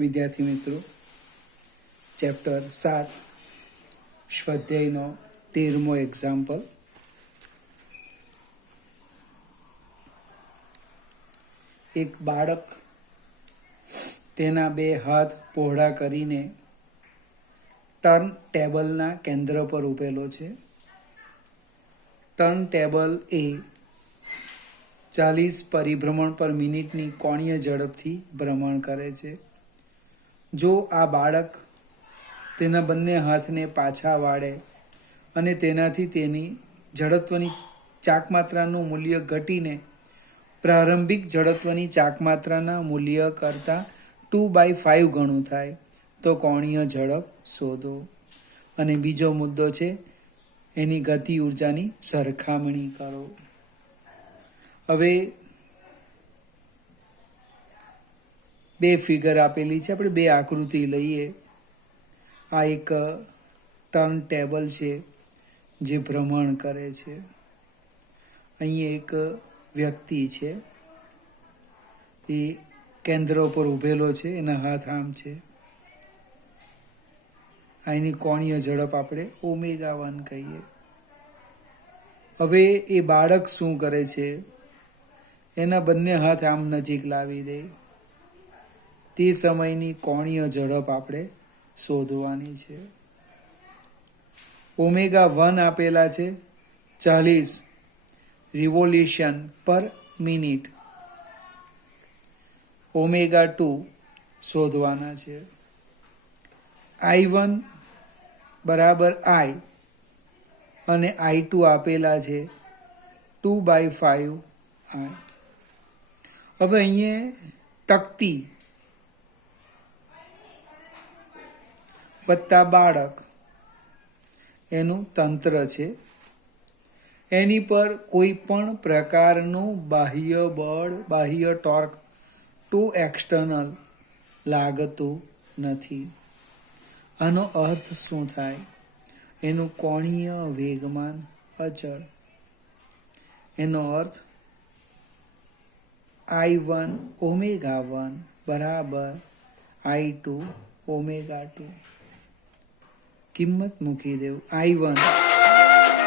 વિદ્યાર્થી મિત્રો, chapter 7 સ્વાધ્યાયનો 13મો example. એક બાળક તેના બે હાથ પહોળા કરીને ટર્ન ટેબલના કેન્દ્ર પર ઊભેલો છે. ટર્ન ટેબલ એ 40 પરિભ્રમણ પર મિનિટની કોણીય ઝડપથી ભ્રમણ કરે છે. જો આ બાળક તેના બંને હાથને પાછા વાળે અને તેનાથી તેની જડત્વની ચાકમાત્રાનું મૂલ્ય ઘટીને પ્રારંભિક જડત્વની ચાકમાત્રાના મૂલ્ય કરતાં 2/5 ગણું થાય તો કોણીય ઝડપ શોધો. અને બીજો મુદ્દો છે એની ગતિ ઉર્જાની સરખામણી કરો. હવે બે ફિગર આપેલી છે, આપણે બે આકૃતિ લઈએ. આ એક ટર્ન ટેબલ છે જે ભ્રમણ કરે છે. અહીં એક વ્યક્તિ છે, એ કેન્દ્ર ઉપર ઊભેલો છે, એના હાથ આમ છે. એની કોણીય ઝડપ આપણે ω1 કહીએ. હવે એ બાળક શું કરે છે, એના બંને હાથ આમ નજીક લાવી દે. તે સમયની કોણીય ઝડપ આપણે શોધવાની છે. ω1 આપેલા છે 40 રિવોલ્યુશન પર મિનિટ. ω2 શોધવાના છે. I1 બરાબર I અને I2 આપેલા છે 2/5 I. હવે અહીંયા તકતી વત્તા બાળક એનું તંત્ર છે. એની પર કોઈ પણ પ્રકારનું બાહ્ય બળ, બાહ્ય ટોર્ક ટુ એક્સટર્નલ લાગતું નથી. આનો અર્થ શું થાય? એનું કોણીય વેગમાન અચળ. એનો અર્થ I1 ω1 બરાબર I2 ω2. કિંમત મૂકી દેવું. I1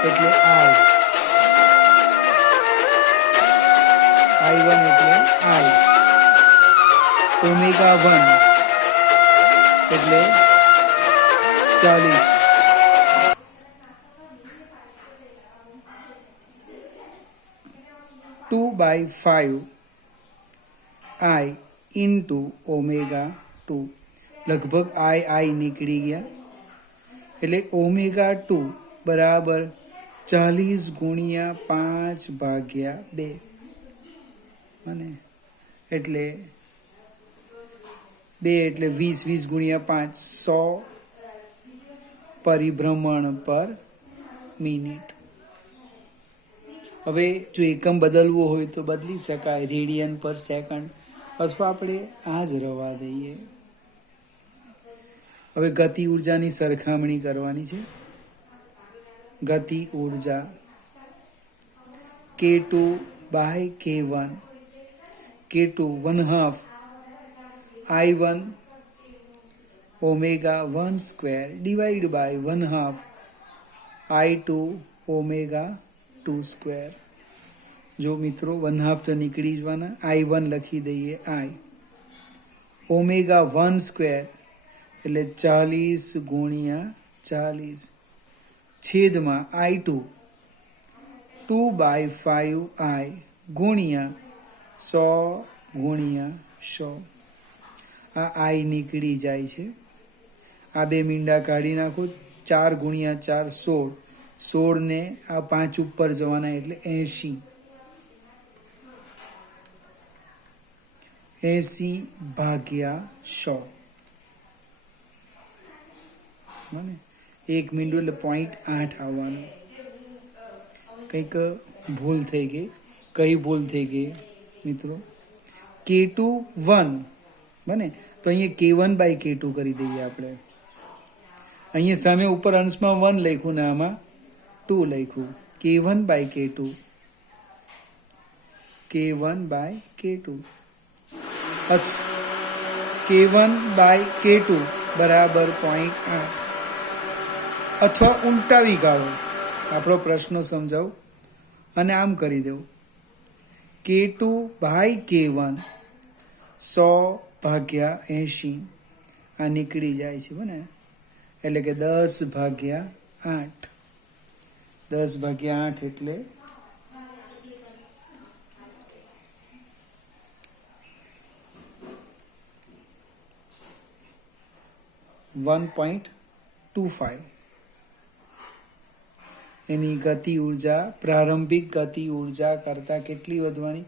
એટલે I1 એટલે I. ω1 એટલે 40. II into ω2. લગભગ I નીકળી ગયા એટલે ω2 બરાબર 40 ગુણ્યા 5/2 અને એટલે 2 એટલે 20 ગુણ્યા 5 100 પરિભ્રમણ પર મિનિટ. હવે જો એકમ બદલવો હોય તો બદલી શકાય, રેડિયન પર સેકન્ડ, અથવા આપણે આ જ રવા દઈએ. હવે ગતિ ઉર્જાની સરખામણી કરવાની છે. ગતિ ઉર્જા K2/K1. K2 1/2 I1 ω1² divide by 1/2 I2 ω2². જો મિત્રો 1/2 તો નીકળી જવાના. I1 લખી દઈએ I. ω1² એટલે 40 ગુણ્યા 40 છેદમાં I2 2/5 I ગુણ્યા 100 ગુણ્યા 100. આ I નીકળી જાય છે. આ બે મીંડા કાઢી નાખો. 4 ગુણ્યા 4 16. 16 ને આ 5 ઉપર જવાના એટલે 80. 80/100. મને 1 મીંડું એટલે 0.8 આવવાનું. કંઈક ભૂલ થઈ ગઈ. કઈ ભૂલ થઈ ગઈ મિત્રો? K2 1 બને તો અહીંયા K1/K2 કરી દઈએ આપણે. અહીંયા સામે ઉપર અંશમાં 1 લખ્યું ને આમાં 2 લખ્યું. K1/K2. K1/K2. K1/K2 બરાબર 0.8 અથવા ઉલટાવી કાઢો. આપણો પ્રશ્ન સમજાવું અને આમ કરી દેવું. K2/K1 100/80 આ નીકળી જાય છે બને, એટલે કે 10/8. 10/8 એટલે 1.25. એની ગતિ ઉર્જા પ્રારંભિક ગતિ ઉર્જા કરતાં કેટલી વધવાની?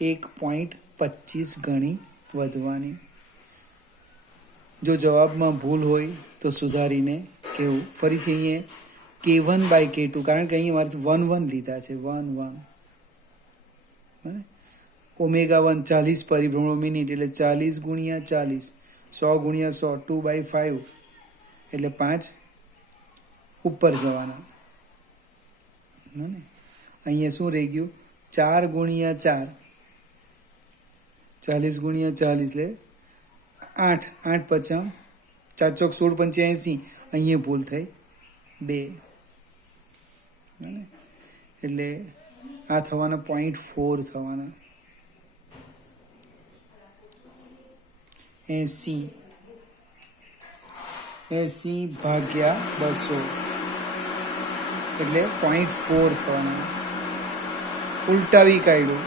1.25 ગણી વધવાની. જો જવાબમાં ભૂલ હોય તો સુધારીને કહેવું. ફરીથી અહીંયા K1/K2, કારણ કે અહીંયા મારે 1 લીધા છે, 1 ω1 40 પરિભ્રમણો મિનિટ એટલે 40 × 40, 100 × 100, 2/5 એટલે 5 ઉપર જવાના. અહીંયા શું રહી ગયું? 4 × 4, 40 × 40 એટલે 8, 8 × 5 4 ચોક 16 85. અહીંયા ભૂલ થઈ 2, એટલે આ થવાના 0.4 થવાના. 80/200 એટલે 0.4 થવાના. ઉલટાવી કાઢ્યું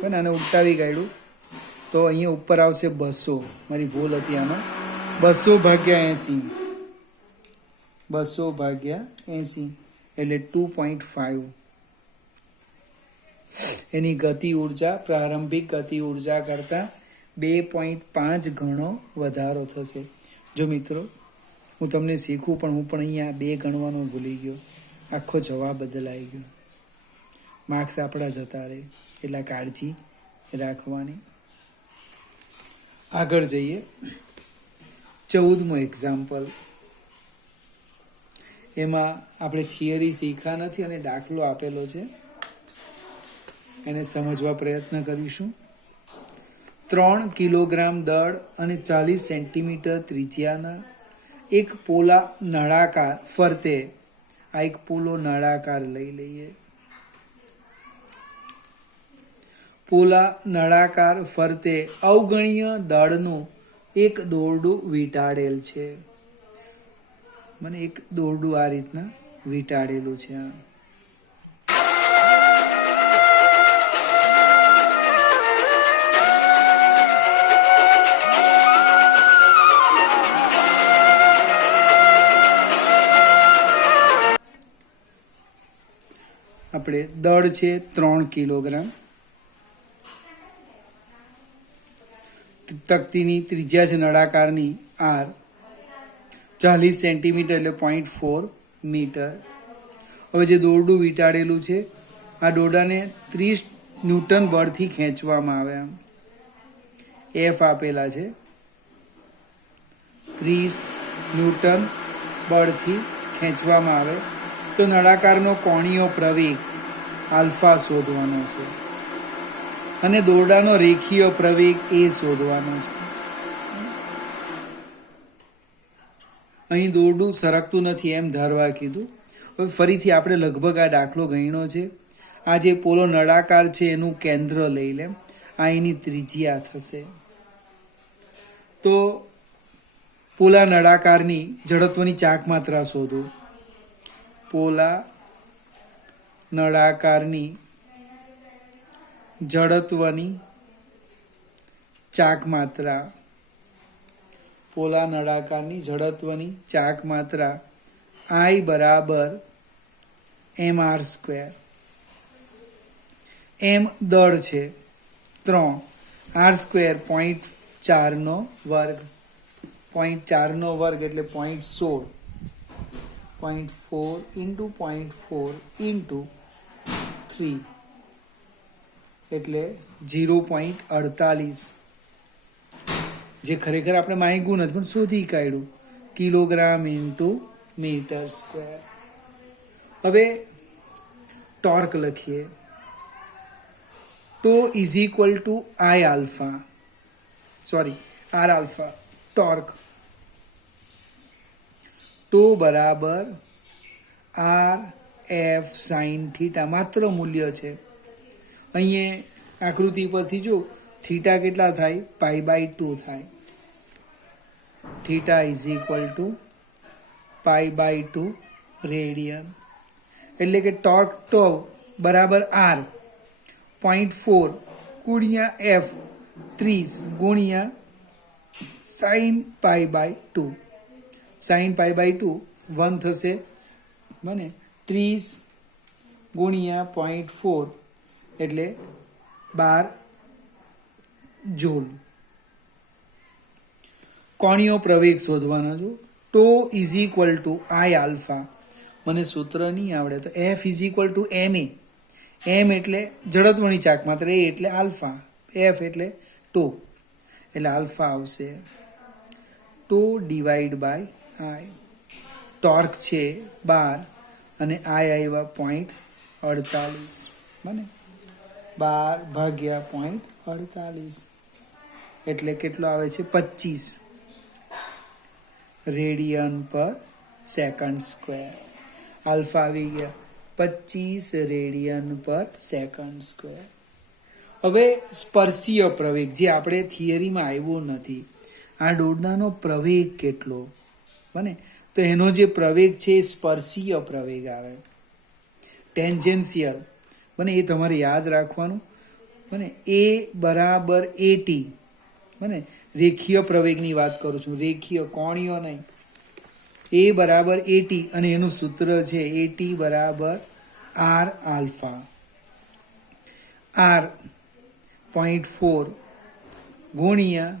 બને, આને ઉલટાવી કાઢ્યું તો અહીંયા ઉપર આવશે 200. મારી ભૂલ હતી આમાં. 200/80, 200/80 એટલે 2.5. એની ગતિ ઉર્જા પ્રારંભિક ગતિ ઉર્જા કરતાં 2.5 ગણો વધારો થશે. જો મિત્રો હું તમને શીખું પણ હું પણ અહીંયા 2 ગણવાનું ભૂલી ગયો, આખો જવાબ બદલાઈ ગયો, માર્ક્સ આપણા જતા રહે, એટલે કાળજી રાખવાની. આગળ જઈએ. 14મું એક્ઝામ્પલ. એમાં આપણે થિયરી શીખ્યા નથી અને દાખલો આપેલો છે, એને સમજવા પ્રયત્ન કરીશું. 3 કિલોગ્રામ દળ અને 40 સેન્ટીમીટર ત્રિજ્યાના એક પોલા નળાકાર ફરતે, આ એક પોલો નળાકાર લઈ લઈએ. પોલા નળાકાર ફરતે અવગણ્ય દળનું એક દોરડું વીંટાળેલ છે. મને એક દોરડું આ રીતના વીંટાળેલું છે. આપણે દળ છે 3 કિલોગ્રામ, તકતીની ત્રિજ્યા છે નળાકારની R 40 સેન્ટીમીટર એટલે 0.4 મીટર. હવે જે દોરડું વીંટાળેલું છે, આ દોરડાને 30 ન્યૂટન બળથી ખેંચવામાં આવે. આમ F આપેલા છે, 30 ન્યૂટન બળથી ખેંચવામાં આવે તો નળાકારનો કોણીય પ્રવેગ આલ્ફા શોધવાનો છે અને દોરડાનો રેખીય પ્રવેગ એ શોધવાનો છે. અહીં દોરડું સરકતું નથી એમ ધારવા કીધું. હવે ફરીથી આપણે લગભગ આ દાખલો ગણ્યો છે. આ જે પોલો નળાકાર છે એનું કેન્દ્ર લઈ લે, આ એની ત્રિજ્યા થશે. તો પોલા નળાકારની જડત્વની ચાક માત્રા શોધો. પોલા નળાકારની જડત્વની ચાક માત્રા, પોલા નળાકારની જડત્વની ચાક માત્રા I બરાબર mr². m દળ છે 3, r² 0.4 નો વર્ગ, 0.4 નો વર્ગ એટલે 0.16, 0.4 × 0.4 × 3 એટલે 0.48, જે ખરેખર આપણે માંગ્યું નથી પણ શોધી કાઢ્યું, કિલોગ્રામ × મીટર². હવે ટોર્ક લખીએ. Tau is equal to I alpha, sorry R alpha torque tau બરાબર આર એફ સાઇન થીટા માત્ર મૂલ્ય છે. અહીંયા આકૃતિ પરથી જો થીટા કેટલા થાય, π/2 થાય. Theta is equal to π/2 radian. એટલે કે ટોર્ક ટો બરાબર આર 0.4 ગુણ્યા એફ 30 ગુણ્યા સાઇન π/2. સાઇન π/2 1 થશે મને 30 ગુણ્યા 0.4 એટલે 12 જૂલ. કોણીયો પ્રવેગ શોધવાનો જો. Tau is equal to I alpha. મને સૂત્ર નહીં આવડે તો F is equal to M A. M એટલે જડત્વની ચાક માત્ર, એ એટલે આલ્ફા, એફ એટલે ટો, એટલે આલ્ફા આવશે ટો ડિવાઈડ બાય આઈ. ટોર્ક છે 12 અને આઈ આવ્યા 0.48. બને 12 ભાગ્યા 0.48 એટલે કેટલો આવે છે 25 રેડિયન પર સેકન્ડ સ્ક્વેર. આલ્ફા આવી ગયા 25 રેડિયન પર સેકન્ડ સ્ક્વેર. હવે સ્પર્શીય પ્રવેગ જે આપણે થિયરીમાં આવ્યો નથી, આ દોરડાનો પ્રવેગ કેટલો બને, તો એનો જે પ્રવેગ છે એ સ્પર્શીય પ્રવેગ આવે, ટેન્જેન્શિયલ બને. એ તમારે યાદ રાખવાનું બને. એ બરાબર એટી બને. રેખીય પ્રવેગની વાત કરું છું, રેખીય કોણીય નહીં. એ બરાબર એટી અને એનું સૂત્ર છે એટી બરાબર આર આલ્ફા. આર 0.4 ગુણ્યા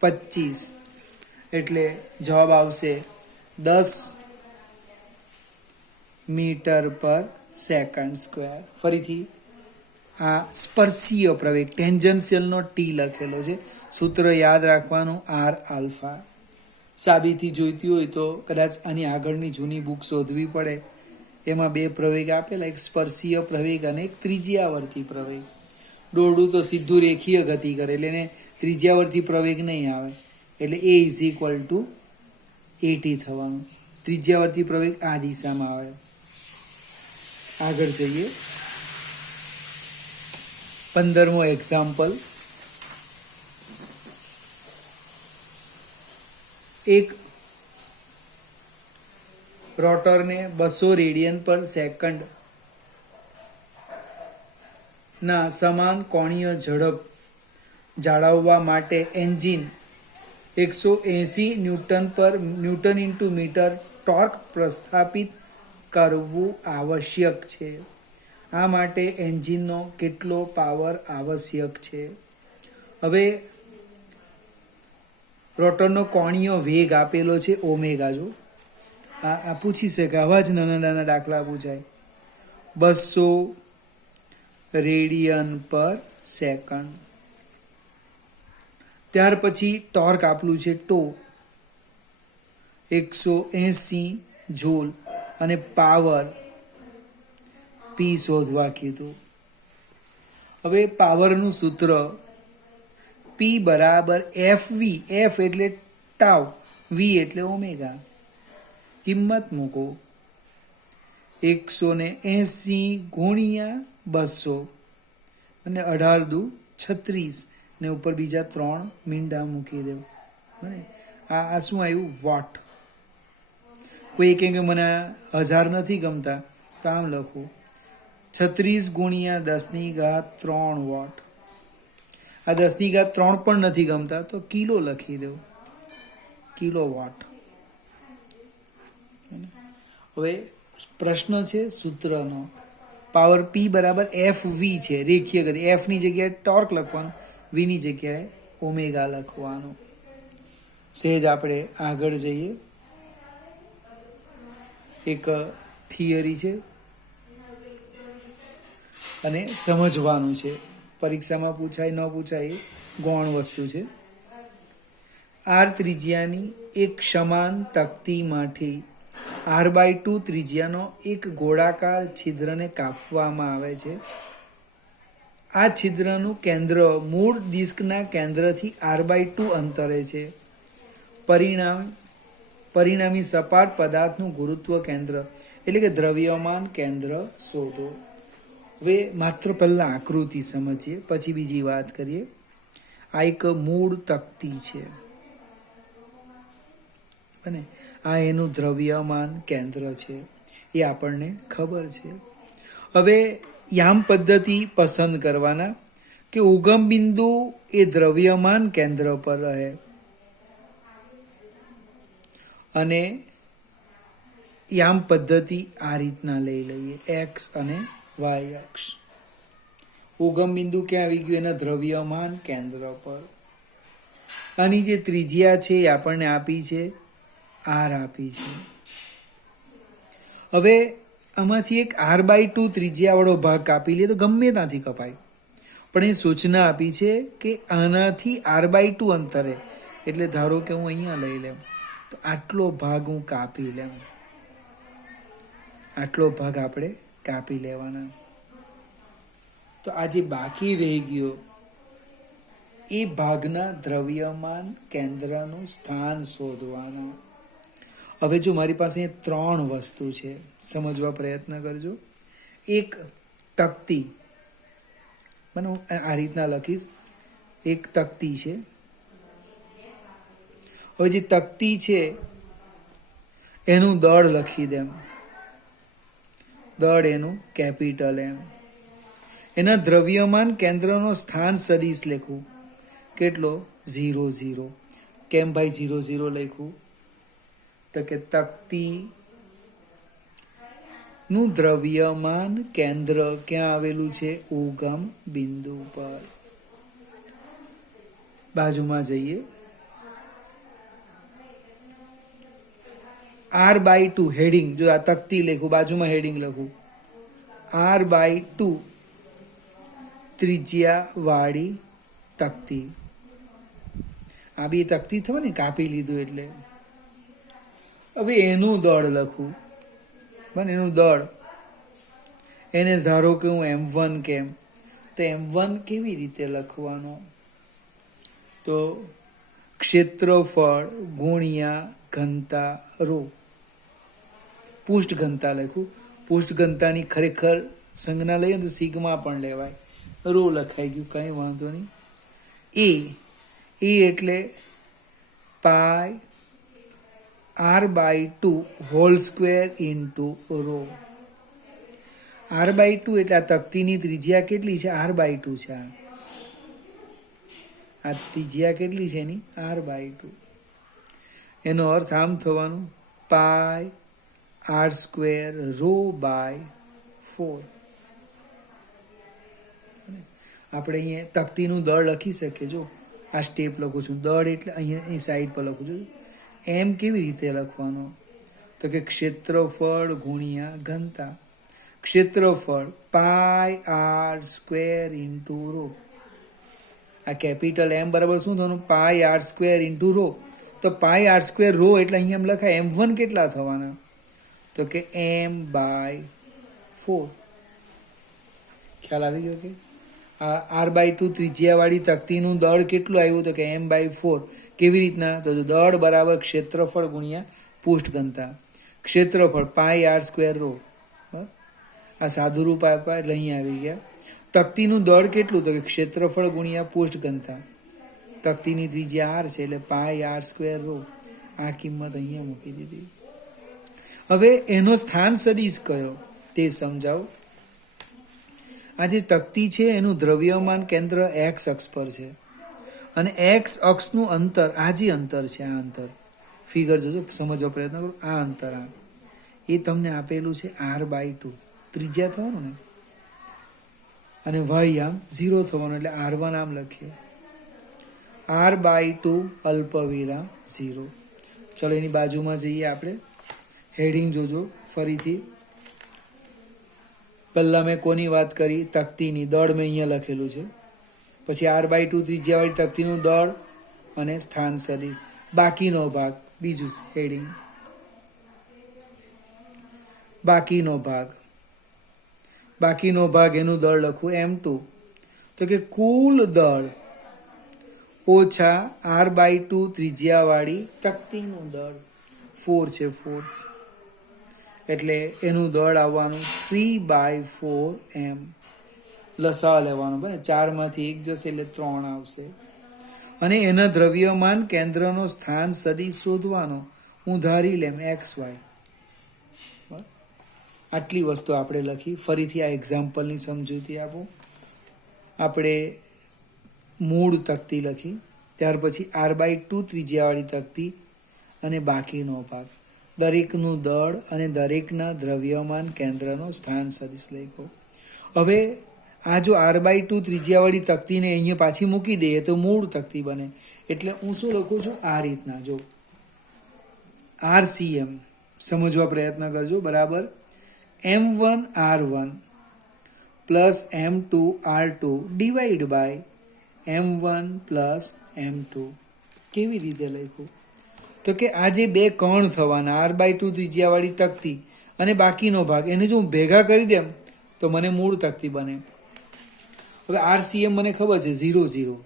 25 એટલે જવાબ આવશે 10 મીટર પર સેકન્ડ સ્ક્વેર. ફરીથી આ સ્પર્શીય પ્રવેગ, ટેન્જન્શિયલનો ટી લખેલો છે. સૂત્ર યાદ રાખવાનું આર આલ્ફા. સાબિતી જોઈતી હોય તો કદાચ આની આગળની જૂની બુક શોધવી પડે. એમાં 2 પ્રવેગ આપેલા, એક સ્પર્શીય પ્રવેગ અને એક ત્રિજ્યાવર્તી પ્રવેગ. દોરડું તો સીધું રેખીય ગતિ કરે એટલે એને ત્રિજ્યાવર્તી પ્રવેગ નહીં આવે, એટલે એ ઇઝ ઇક્વલ ટુ એટી થવાનું. ત્રિજ્યાવર્તી પ્રવેગ આ દિશામાં આવે. આગળ જઈએ. 15મો એક્ઝામ્પલ. એક રોટરને 200 રેડિયન પર સેકન્ડ ના સમાન કોણીય ઝડપ જાળવવા માટે engine 180 newton into metre torque પ્રસ્થાપિત કરવું આવશ્યક છે. આ માટે એન્જિનનો કેટલો પાવર આવશ્યક છે? હવે રોટરનો કોણીય વેગ આપેલો છે ઓમેગા. જો આ પૂછી શકે, આવા જ નાના નાના દાખલા પૂછાય. 200 રેડિયન પર સેકન્ડ. ત્યાર પછી ટોર્ક આપેલું છે ટો 180 જૂલ અને પાવર પી શોધવા કીધું. હવે પાવરનું સૂત્ર પી બરાબર એફ વી. એફ એટલે ટાઉ, વી એટલે ઓમેગા. કિંમત મૂકો 180 ગુણ્યા 200 અને 18 દુ 36 ને ઉપર બીજા 3 મીંડા મૂકી દેવું. બને આ શું આવ્યું? વોટ. કોઈ કહે કે મને 1000 નથી ગમતા તો આમ લખું 36 ગુણ્યા 10⁻³ વોટ. આ 10⁻³ પણ નથી ગમતા તો કિલો લખી દઉં, કિલો વોટ. હવે પ્રશ્ન છે સૂત્રનો. પાવર પી બરાબર એફ વી છે, રેખીય ગતિ. એફની જગ્યાએ ટોર્ક લખવાનું, વીની જગ્યાએ ઓમેગા લખવાનું. સહેજ આપણે આગળ જઈએ. એક થિયરી છે અને સમજવાનું છે. પરીક્ષામાં પૂછાય ન પૂછાય એ ગૌણ વસ્તુ છે. આર ત્રિજ્યાની એક સમાન તકતીમાંથી r/2 ત્રિજ્યાનો એક ગોળાકાર છિદ્રને કાપવામાં આવે છે. આ છિદ્રનું કેન્દ્ર મૂળ ડિસ્કના કેન્દ્રથી r/2 અંતરે છે. પરિણામી સપાટ પદાર્થનું ગુરુત્વ કેન્દ્ર એટલે કે દ્રવ્યમાન કેન્દ્ર શોધો. હવે માત્ર પહેલા આકૃતિ સમજીએ, પછી બીજી વાત કરીએ. આ એક મૂળ તકતી છે અને આ એનું દ્રવ્યમાન કેન્દ્ર છે, એ આપણને ખબર છે. હવે યામ પદ્ધતિ પસંદ કરવાના કે ઉગમ બિંદુ એ દ્રવ્યમાન કેન્દ્ર પર રહે અને યામ પદ્ધતિ આ રીતના લઈ લઈએ, એક્સ અને વાય અક્ષ. ઉગમ બિંદુ ક્યાં આવી ગયું? એના દ્રવ્યમાન કેન્દ્ર પર. આની જે ત્રિજ્યા છે એ આપણને આપી છે, આર આપી છે. હવે આમાંથી એક r/2 ત્રિજ્યાવાળો ભાગ કાપી લે તો ગમે ત્યાંથી કપાય, પણ એ સૂચના આપી છે કે આનાથી r/2 અંતરે, એટલે ધારો કે હું અહીંયા લઈ લેમ તો આટલો ભાગ હું કાપી લેમ, આટલો ભાગ આપણે કાપી લેવાના. તો આ જે બાકી રહી ગયો એ ભાગના દ્રવ્યમાન કેન્દ્રનું સ્થાન શોધવાનું. હવે જો મારી પાસે 3 વસ્તુ છે, સમજવા પ્રયત્ન કરજો. એક તકતી, મને હું આ રીતના લખીશ, એક તકતી છે. હવે જે તકતી છે એનું દળ લખી દેમ, દળ એનું કેપિટલ M. એના દ્રવ્યમાન કેન્દ્રનો સ્થાન સદિશ લખું, કેટલો? 0 0. કેમ ભાઈ 0 0 લખ્યું? તો કે તકતી નું દ્રવ્યમાન કેન્દ્ર ક્યાં આવેલું છે? ઉગમ બિંદુ પર. બાજુમાં જઈએ, r/2 હેડિંગ, જો આ તકતી લખું, બાજુમાં હેડિંગ લખું, r/2 ત્રિજ્યા વાળી તકતી. આ બી તકતી થવા ને, કાપી લીધું એટલે. હવે એનું દળ લખું, બને એનું દળ, એને ધારો કે હું m1 કેમ, તો m1 કેવી રીતે લખવાનો? તો ક્ષેત્રફળ ગુણ્યા ઘનતા રો. પુષ્ઠ ઘનતા લખું, પુષ્ઠ ઘનતાની ખરેખર સંજ્ઞા લઈએ તો સિગ્મા પણ લેવાય, રો લખાઈ ગયું, કંઈ વાંધો નહીં. એ એટલે pi r/2 whole square into rho. r/2 એટલે આ તકતીની ત્રિજ્યા કેટલી છે? r/2 છે. આ ત્રિજ્યા કેટલી છે એની? r/2. એનો અર્થ આમ થવાનું, પાઈ r² રો બાય 4. આપણે અહીંયા તકતીનું દળ લખી શકીએ. જો આ સ્ટેપ લખું છું, દળ એટલે અહીંયા સાઈડ પર લખું છું. એમ કેવી રીતે લખવાનો? તો કે ક્ષેત્રફળ ગુણ્યા ઘનતા. ક્ષેત્રફળ પાઈ r² ઇન્ટુ રો. આ કેપિટલ M બરાબર શું થવાનું? પાઈ r² ઇન્ટુ રો. તો પાઈ r² રો એટલે અહીંયા એમ લખાય, m1 કેટલા થવાના? તો કે m/4. ખ્યાલ આવી ગયો કે આ r/2 ત્રિજ્યાવાળી તકતીનું દળ કેટલું આવ્યું? તો કે m/4. કેવી રીતના? તો દળ બરાબર ક્ષેત્રફળ ગુણ્યા પુષ્ઠ ઘનતા. ક્ષેત્રફળ પાઈ r² રો. આ સાદું રૂપ આપ્યા એટલે અહીંયા આવી ગયા. તકતીનું દળ કેટલું? તો કે ક્ષેત્રફળ ગુણ્યા પુષ્ઠ ઘનતા. તકતીની ત્રિજ્યા r છે એટલે પાઈ r² રો. આ કિંમત અહીંયા મૂકી દીધી. હવે એનો સ્થાન સદિશ કયો તે સમજાવો. આ જે તકતી છે એનું દ્રવ્યમાન કેન્દ્ર x અક્ષ પર છે અને x અક્ષનું અંતર, આ જે અંતર છે, આ અંતર ફિગર જોજો, સમજવા પ્રયત્ન કરો. આ અંતર એ તમને આપેલું છે r/2 ત્રિજ્યા થવાનું ને, અને y આમ 0 થવાનું, એટલે r1 આમ લખીએ, r/2 અલ્પવિરામ 0. ચલો એની બાજુમાં જઈએ આપણે. હેડિંગ જોજો ફરીથી. પહેલાં મેં કોની વાત કરી? તકતીની. દળ મેં અહીંયા લખેલું છે. પછી r/2 ત્રિજ્યાવાળી તકતીનું દળ અને સ્થાન સદિશ. બાકીનો ભાગ, બીજું હેડિંગ, બાકીનો ભાગ. બાકીનો ભાગ એનું દળ લખું m2. તો કે કુલ દળ ઓછા r/2 ત્રિજ્યાવાળી તકતીનું દળ 4 છે 4 એટલે એનું દળ આવવાનું 3/4m. લસા લેવાનું બને 4 માંથી 1 જશે એટલે 3 આવશે. અને એના દ્રવ્યમાન કેન્દ્રનો સ્થાન સદિશ શોધવાનો. હું ધારી લેમ XY. આટલી વસ્તુ આપણે લખી. ફરીથી આ એક્ઝામ્પલની સમજૂતી આપો. આપણે મૂળ તકતી લખી, ત્યાર પછી r/2 ત્રિજ્યાવાળી તકતી અને બાકીનો ભાગ, દરેકનું દળ અને દરેકના દ્રવ્યમાન કેન્દ્રનો સ્થાન સદિશ લખ્યો. હવે આ જો r/2 ત્રિજ્યાવાળી તકતીને અહીંયા પાછી મૂકી દઈએ તો મૂળ તકતી બને. એટલે હું શું લખું છું? આ રીતના. જો RCM સમજવા પ્રયત્ન કરજો. બરાબર m1r1 plus m2r2 divide by m1 plus m2. કેવી રીતે લખ્યું? તો કે આ જે બે કણ થવાના r/2 ત્રિજ્યાવાળી તકતી અને બાકીનો ભાગ, એને જો હું ભેગા કરી દેમ તો મને મૂળ તકતી બને. હવે RCM મને ખબર છે 0 0.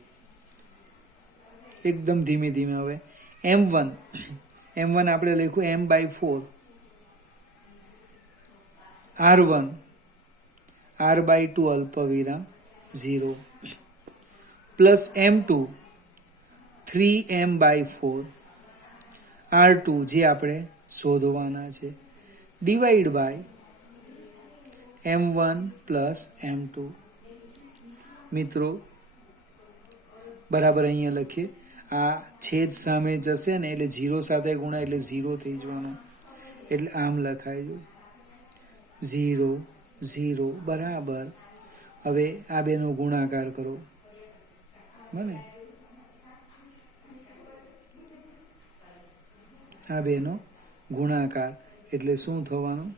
એકદમ ધીમે ધીમે. હવે m1 આપણે લખ્યું m/4, r1 r/2 અલ્પવિરામ 0 પ્લસ m2 3m/4 r2 જે આપણે શોધવાના છે divide by m1 plus m2. મિત્રો બરાબર અહીંયા લખીએ. આ છેદ સામે જશે ને એટલે 0 સાથે ગુણા એટલે 0 થઈ જવાનો. એટલે આમ લખાય જો 0 0 બરાબર. હવે આ બેનો ગુણાકાર કરો. બને આ બેનો ગુણાકાર એટલે શું થવાનું?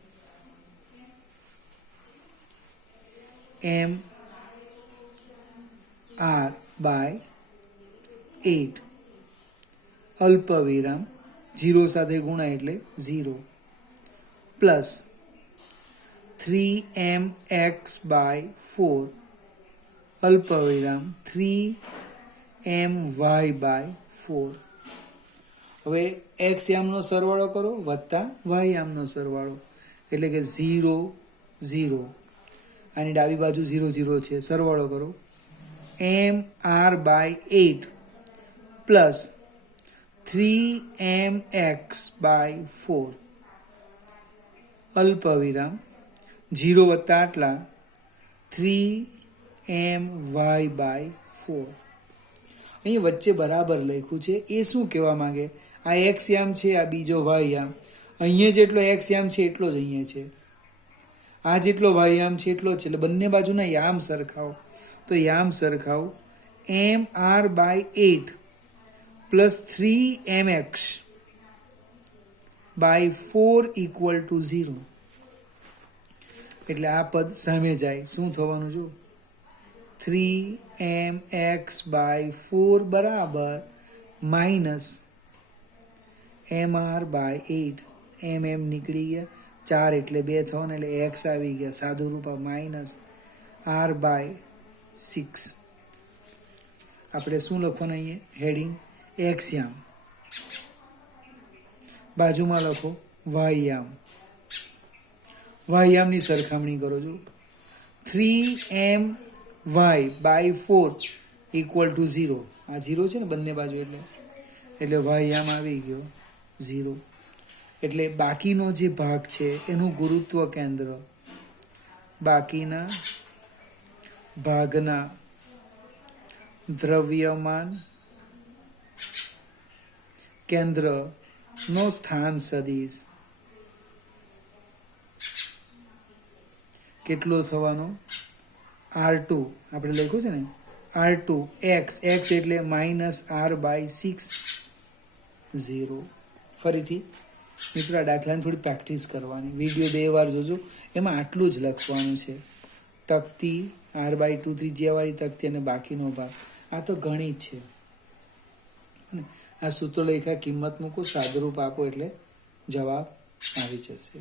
m/8 અલ્પવિરામ 0 સાથે ગુણા એટલે 0 પ્લસ 3mx/4 અલ્પવિરામ 3my/4. હવે x યામનો સરવાળો કરો વત્તા y યામનો સરવાળો એટલે કે 0 0. આની ડાબી બાજુ 0 0 છે. સરવાળો કરો mr/8 પ્લસ 3mx/4 અલ્પવિરામ 0 વત્તા આટલા 3my/4. અહીં વચ્ચે બરાબર લખ્યું છે. એ શું કહેવા માંગે? આ x યામ છે, આ બીજો y યામ. અહીંયા જેટલો x યામ છે એટલો જ અહીંયા છે. આ જેટલો y યામ છે એટલો જ છે. એટલે બંને બાજુના યામ સરખાવો. તો યામ સરખાવો. mr/8 plus 3mx/4 equal to 0. એટલે આ પદ સામે જાય. શું થવાનું? જો 3mx/4 બરાબર માઇનસ mr/8. mm નીકળી ગયા, 4 એટલે 2 થવાના એટલે x આવી ગયા. સાદું રૂપ માઇનસ r/6. આપણે શું લખવાનું અહીંયા? હેડિંગ x યામ. બાજુમાં લખો y યામ. y યામની સરખામણી કરો. જો 3my/4 ઇક્વલ ટુ 0. આ 0 છે ને બંને બાજુ એટલે y યામ આવી ગયો 0. એટલે બાકીનો જે ભાગ છે એનું ગુરુત્વ કેન્દ્ર બાકીના ભાગના દ્રવ્યમાન કેન્દ્રનો સ્થાન સદિશ કેટલો થવાનો? r2 આપણે લખ્યું છે ને r2 x એટલે માઇનસ r/6 0. ફરીથી મિત્રો આ દાખલાની થોડી પ્રેક્ટિસ કરવાની. વિડીયો 2 વાર જોજો. એમાં આટલું જ લખવાનું છે. તકતી r/2 ત્રિજ્યાવાળી તકતી અને બાકીનો ભાગ. આ તો ગણિત છે. આ સૂત્ર લખ્યા, કિંમત મૂકો, સાદુરૂપ આપો એટલે જવાબ આવી જશે.